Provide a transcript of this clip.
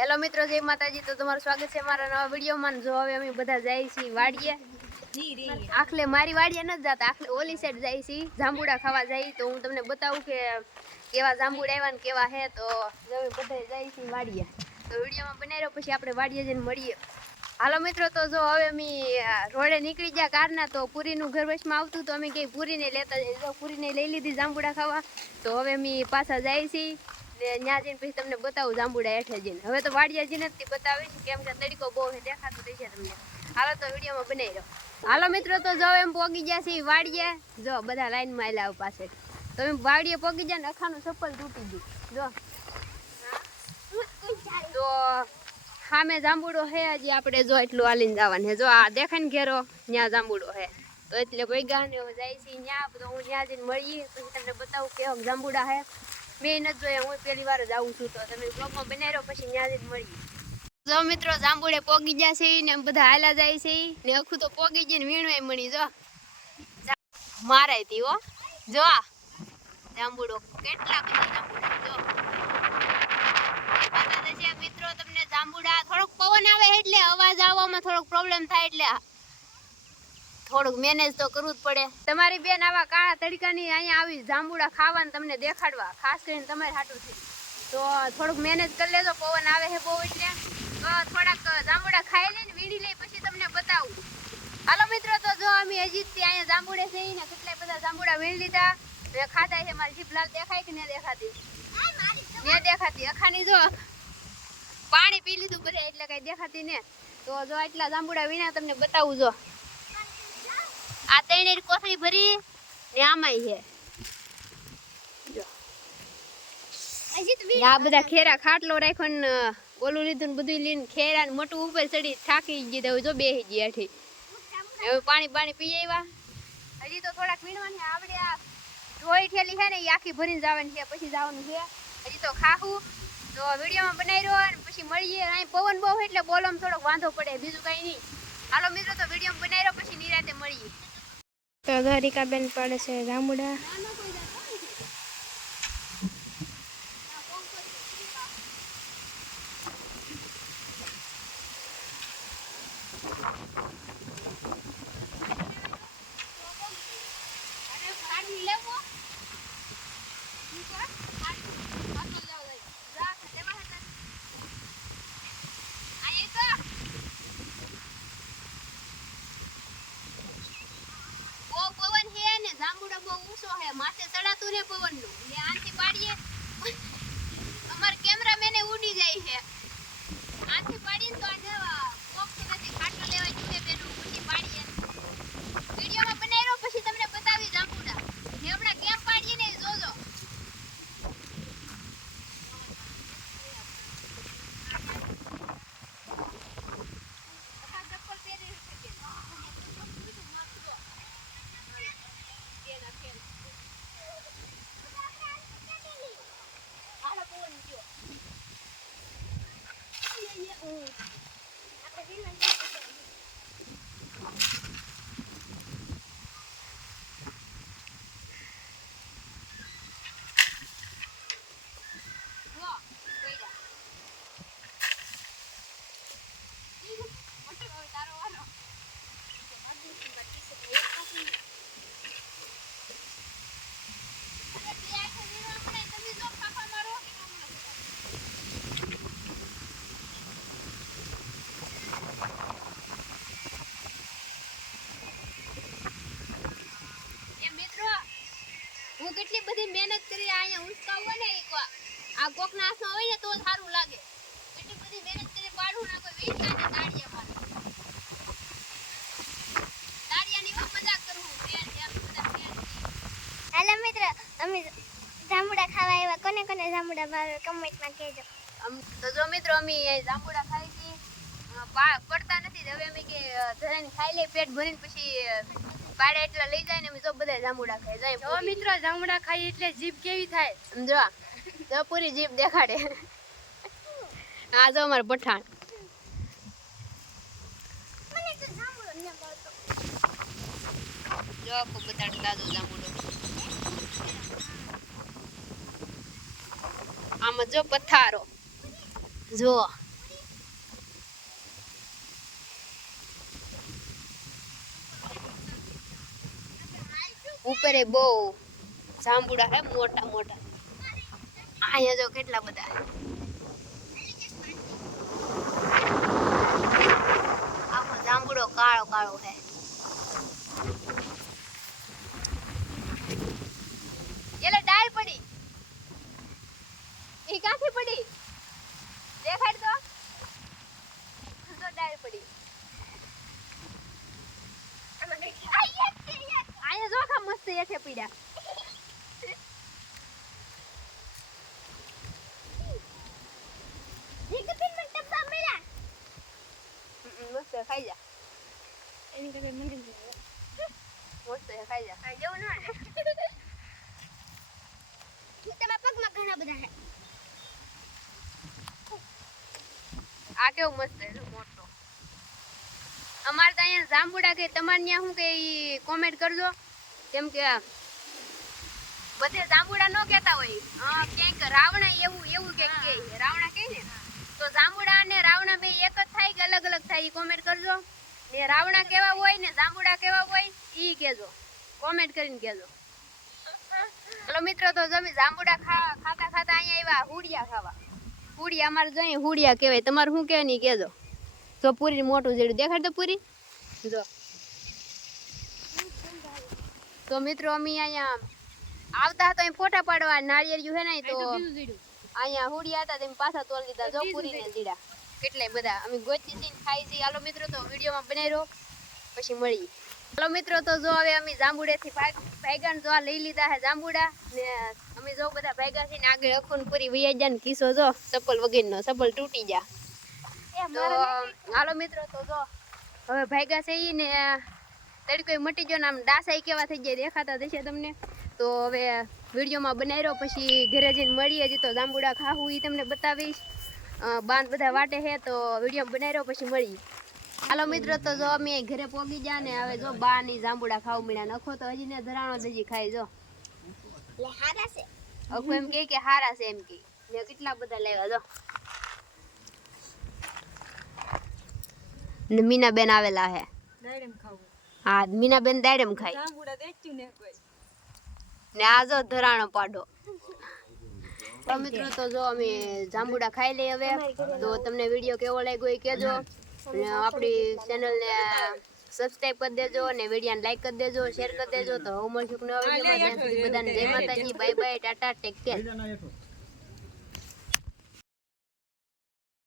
Hello મિત્રો, જય માતાજી। તો તમારું સ્વાગત છે મારા નવા વિડીયોમાં। જો હવે અમે બધા જાય છીએ વાડીએ। આખલે મારી વાડીએ નથી જતા, આખલે ઓલી સાઈડ જાય છીએ જાંબુડા ખાવા જાય। તો હું તમને બતાવું કે કેવા જાંબુડા આવ્યા ને કેવા હે। તો હવે બધા જાય છીએ વાડીએ। તો વિડીયોમાં બનાવી રહ્યો, પછી આપણે વાડીએ જઈને મળીએ। હાલો મિત્રો, તો જો હવે અમે રોડે નીકળી ગયા કારના। તો પૂરીનું ઘર વચમાં આવતું, તો અમે કઈ પૂરીને લેતા જઈએ। જો પૂરીને લઈ લીધી જાંબુડા ખાવા। તો હવે અમે પાછા જાય છીએ ત્યાં જઈને પછી તમને બતાવું જાંબુડા હેઠે જઈને। હવે તો વાડિયા જઈને જ બતાવીશ, કેમ કે તડકો બહુ છે, દેખાતું રહેશે તમને। હાલો તો વિડીયોમાં બનાવી રહ્યો। હાલો મિત્રો, તો જો એમ પોગી ગયા છે વાડીએ। જો બધા લાઈનમાં આવેલા પાસે। તો એમ વાડીએ પોગી જાય ને અખાનું ચપ્પલ તૂટી ગયું। જો તો સામે જાંબુડો હે, હજી આપણે જો એટલું હાલીને જવાનું છે। જો આ દેખાય ને ઘેરો, ત્યાં જાંબુડો હે। તો એટલે ભેગા ને જાય છે ત્યાં। તો હું ત્યાં જઈને મળીએ, પછી તમને બતાવું કેવા જાંબુડા હે। મેં નથી જોયા, હું પહેલી વાર જ આવું છું। તો તમે બ્લોગમાં બનાવી રહ્યો, પછી ત્યાં જઈને મળીએ। જો મિત્રો, જાંબુડે પોગી ગયા છે ને બધા હાલા જાય છે ને અખું તો પોગી જઈને વીણવાય મળી। જો મારાય થી હો, જો જાંબુડો કેટલા બધા જાંબુડા। જો દેખાતા છે મિત્રો તમને જાંબુડા। થોડોક પવન આવે એટલે અવાજ આવવામાં થોડોક પ્રોબ્લેમ થાય, એટલે થોડુંક મેનેજ તો કરવું જ પડે। તમારી બેન આવા કાળા તડકાની અહીંયા આવી જાંબુડા ખાવાને તમને દેખાડવા, ખાસ કરીને તમારે હાટું છે। તો થોડુંક મેનેજ કરી લેજો, પવન આવે છે બહુ એટલે। તો થોડાક જાંબુડા ખાઈ લઈને વીણી લઈ, પછી તમને બતાવું। હાલો મિત્રો, તો જો અમે હજી અહીંયા જાંબુડે છે ને કેટલાય બધા જાંબુડા વીણી લીધા। ખાધા છે। મારી જીભ લાલ દેખાય કે ન દેખાતી? ને દેખાતી અખાની જો પાણી પી લીધું બધે, એટલે કઈ દેખાતી ને। તો જો એટલા જાંબુડા વીણા તમને બતાવું। જો આ ત્રણેય કોથળી ભરી ને આમાંય છે। જો આ બધા ખેરા ખાટલો રાખ્યો ને ઓલું લીધું ને બધું લઈને ખેરા ને મોટું ઉપર ચડી થાકી ગઈ। જો બેસી ગઈ હેઠી। હવે પાણી પી આવ્યા। હજી તો થોડાક વીણવાની આવડે। આ ઢોળી ઠેલી છે ને એ આખી ભરીને જવાની છે, પછી જવાનું છે। હજી તો ખાવું તો વિડીયોમાં બનાવી રહ્યો ને પછી મળીએ। અહીં પવન બહુ એટલે બોલવામાં થોડોક વાંધો પડે, બીજું કઈ નહીં। હાલો મિત્રો, તો વિડીયોમાં બનાવી રહ્યો, પછી નિરાતે મળીએ। તો દ્વારિકા બેન પડે છે જાંબુડા। જાંબુડા બહુ ઊંચો હે, માથે ચડાતું ને પવન નું ને આંથી પાડીએ અમાર કેમેરામેને ઉડી જાય છે। આંથી પાડીને તો આ જવા પોકતું નથી, ખાટલો લેવા જોઈએ બેનું, પછી પાડીએ। વિડીયોમાં બનાવી રહ્યો, પછી તમને બતાવી જાંબુડા ને હમણાં કેમ પાડીએ ને જોજો। હું કેટલી બધી મહેનત કરી અહીંયા ઉંચકાવો ને એકવાર આ કોકના હાથમાં હોય ને તો સારું લાગે। કેટલી બધી મહેનત કરી પાડું ના કોઈ વીણતા ને દાડિયા મારે દાડિયાની વાત મજાક કરું ફ્રેન્ડ એમ બધા ફ્રેન્ડ। હેલો મિત્ર, અમે જાંબુડા ખાવા આવ્યા। કોને કોને જાંબુડા ભાવે કમેન્ટમાં કહેજો। તો જો મિત્રો, અમે જાંબુડા ખાઈ છીએ, પડતા નથી। હવે અમે કે જરાને ખાઈ લઈ પેટ ભરીને, પછી પાડે એટલા લઈ જાય ને અમે જો બધા જાંબુડા ખાઈ જાય। જો મિત્રો, જાંબુડા ખાઈ એટલે જીભ કેવી થાય સમજો। જો પૂરી જીભ દેખાડે। આ જો અમાર પઠાણ। મને તો જાંબુડો ન ભાવતો। જો ખૂબ બતાડ દાદો જાંબુડો। આમાં જો પથારો જો ઉપરે બહુ જાંબુડા હે મોટા મોટા. અહીંયા જો કેટલા બધા આખો જાંબુડો કાળો કાળો હે. એટલે ડાળ પડી ઈ ક્યાંથી પડી દેખાડ તો ડાળ પડી. અહીંયા જો ખા મસ્ત હેઠે પીડ્યા. મસ્ત ખાઈ જા. એની કરતા મને મસ્ત ખાઈ જા. આ જેવું ના તમારા પગમાં ઘણા બધા છે. આ કેવું મસ્ત છે મોટો. અમારે તો અહીંયા જાંબુડા કે તમારે ત્યાં શું કે ઈ કોમેન્ટ કરજો. કેમ કે બધે જાંબુડા ન કહેતા હોય. ક્યાંક રાવણા એવું એવું કે રાવણા કહે ને તો જાંબુડા અને રાવણા બે એક જ થાય કે અલગ અલગ થાય ઈ કોમેન્ટ કરજો. ને રાવણા કેવા હોય ને જાંબુડા કેવા હોય ઈ કહેજો. કોમેન્ટ કરીને કહેજો. ચલો મિત્રો તો જમી જાંબુડા ખાતા ખાતા અહીંયા આવ્યા હુડિયા ખાવા. હુડિયા અમારે જોઈએ હુડિયા કહેવાય. તમારે શું કહેવાય નહીં કહેજો. જો પૂરી મોટું જેડું દેખાડ તો પૂરી જો. તો મિત્રો અમે અહીંયા આવતા હતા અહીં ફોટા પાડવા નાળિયેરિયું હે ને તો અહીંયા હુડિયા હતા તેમ પાછા તોલ લીધા. જો પૂરી ને જીડા કેટલાય બધા અમે ગોચી ને ખાઈ છીએ. હાલો મિત્રો તો વિડીયોમાં બનાવી રહો પછી મળી. હાલો મિત્રો તો જો હવે અમે જાંબુડેથી ભાગ્યા ને જો આ લઈ લીધા હે જાંબુડા ને અમે જો બધા ભાગ્યા છે ને આગળ અખૂન પૂરી વૈયા ગયા ને કિસ્સો જો ચપ્પલ વગેરેનો ચપ્પલ તૂટી ગયા. તો હાલો મિત્રો તો જો હવે ભાગ્યા છે ઈ ને તડકો મટી ગયો ને આમ ડાસાઈ કેવા થઈ જાય દેખાતા થશે તમને. તો હવે વિડીયોમાં બનાવી રહ્યો પછી ઘરે જઈને મળીએ. હજી તો જાંબુડા ખાવું એ તમને બતાવીશ. બાંધ બધા વાટે છે તો વિડીયો બનાવી રહ્યો પછી મળીએ. હાલો મિત્રો તો જો અમે ઘરે પોગી ગયા ને હવે જો બા ની જાંબુડા ખાવું મળ્યા. નખો તો હજી ને ધરાણો હજી ખાઈ જો એટલે હારા છે. અખો એમ કે હારા છે એમ કે ને કેટલા બધા લાવ્યા જો. ને મીનાબેન આવેલા હે. હા મીનાબેન દાડેમ ખાય ને આ જો ધરાણો પાડો. તો મિત્રો તો જો અમે જાંબુડા ખાઈ લઈએ હવે. તો તમને વિડીયો કેવો લાગ્યો એ કહેજો. ને આપણી ચેનલને સબસ્ક્રાઇબ કરી દેજો અને વિડીયોને લાઈક કરી દેજો, શેર કરી દેજો. તો હું મળશું નવા વિડીયોમાં. બધાને જય માતાજી, bye bye, Tata, take care.